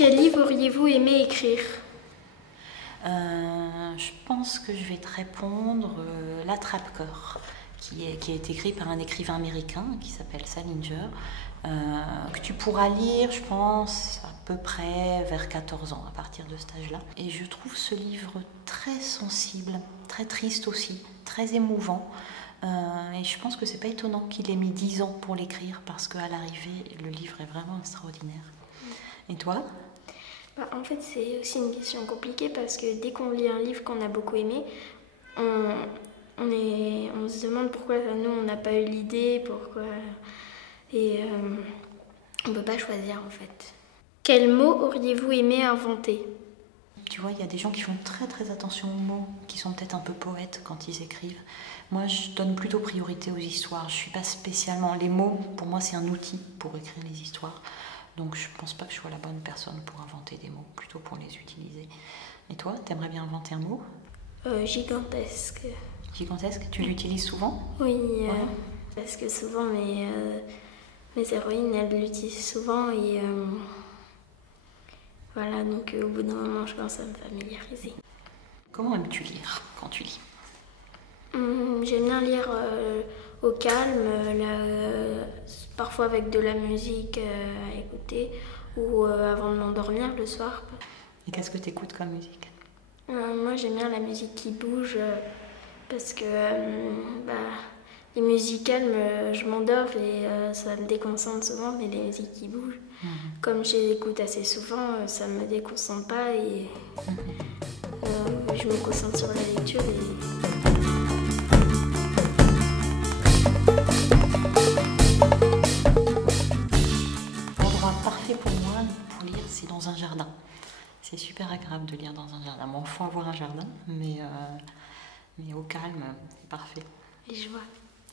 Quel livre auriez-vous aimé écrire? Je pense que je vais te répondre L'Attrape-cœur, qui a été écrit par un écrivain américain qui s'appelle Salinger, que tu pourras lire, je pense, à peu près vers 14 ans, à partir de cet âge-là. Et je trouve ce livre très sensible, très triste aussi, très émouvant. Et je pense que c'est pas étonnant qu'il ait mis 10 ans pour l'écrire, parce qu'à l'arrivée, le livre est vraiment extraordinaire. Et toi ? En fait, c'est aussi une question compliquée parce que dès qu'on lit un livre qu'on a beaucoup aimé, on se demande pourquoi nous on n'a pas eu l'idée, pourquoi. Et on ne peut pas choisir en fait. Quel mot auriez-vous aimé inventer? Tu vois, il y a des gens qui font très très attention aux mots, qui sont peut-être un peu poètes quand ils écrivent. Moi, je donne plutôt priorité aux histoires. Je suis pas spécialement... Les mots, pour moi, c'est un outil pour écrire les histoires. Donc je pense pas que je sois la bonne personne pour inventer des mots, plutôt pour les utiliser. Et toi, t'aimerais bien inventer un mot? Gigantesque. Gigantesque? Tu l'utilises souvent? Oui, parce que souvent mes héroïnes, elles l'utilisent souvent et voilà, donc au bout d'un moment, je pense à me familiariser. Comment aimes-tu lire quand tu lis? J'aime bien lire au calme, parfois avec de la musique à écouter ou avant de m'endormir le soir. Et qu'est-ce que tu écoutes comme musique? Moi j'aime bien la musique qui bouge parce que les musiques calmes, je m'endors et ça me déconcentre souvent, mais les musiques qui bougent, comme je les écoute assez souvent, ça me déconcentre pas et je me concentre sur la lecture. L'endroit parfait pour moi pour lire, c'est dans un jardin. C'est super agréable de lire dans un jardin. Bon, il faut avoir un jardin, mais au calme, c'est parfait. Et je vois.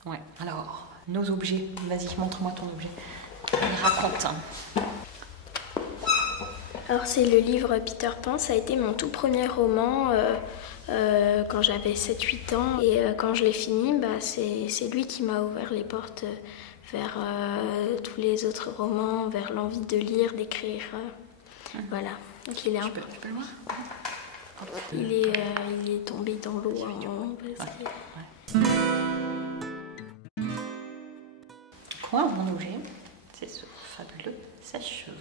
Ouais. Alors, nos objets. Vas-y, montre-moi ton objet. Raconte. Alors, c'est le livre Peter Pan. Ça a été mon tout premier roman quand j'avais 7-8 ans. Et quand je l'ai fini, c'est lui qui m'a ouvert les portes vers tous les autres romans, vers l'envie de lire, d'écrire. Voilà. Donc, il est Tu peux le voir? Il est tombé dans l'eau parce que... Quoi, mon objet? C'est ce fabuleux sèche-cheveux.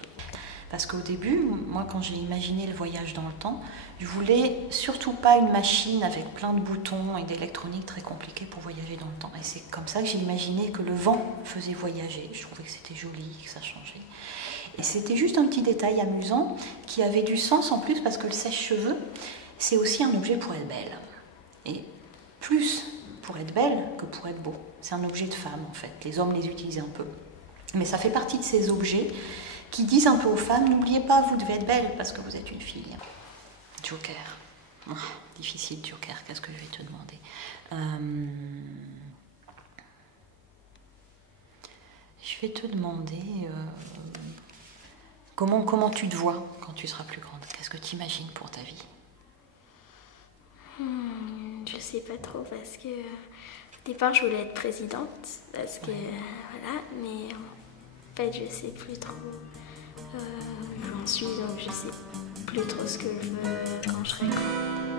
Parce qu'au début, moi, quand j'ai imaginé le voyage dans le temps, je voulais surtout pas une machine avec plein de boutons et d'électronique très compliquée pour voyager dans le temps. Et c'est comme ça que j'ai imaginé que le vent faisait voyager. Je trouvais que c'était joli, que ça changeait. Et c'était juste un petit détail amusant qui avait du sens en plus parce que le sèche-cheveux, c'est aussi un objet pour être belle. Et plus pour être belle que pour être beau. C'est un objet de femme en fait. Les hommes les utilisent un peu. Mais ça fait partie de ces objets qui disent un peu aux femmes, n'oubliez pas, vous devez être belle parce que vous êtes une fille. Joker. Oh, difficile, Joker, qu'est-ce que je vais te demander? Je vais te demander comment tu te vois quand tu seras plus grande. Qu'est-ce que tu imagines pour ta vie? Je sais pas trop parce que au départ je voulais être présidente parce que voilà, mais en fait je sais plus trop où j'en suis, donc je sais plus trop ce que je veux quand je serai grande.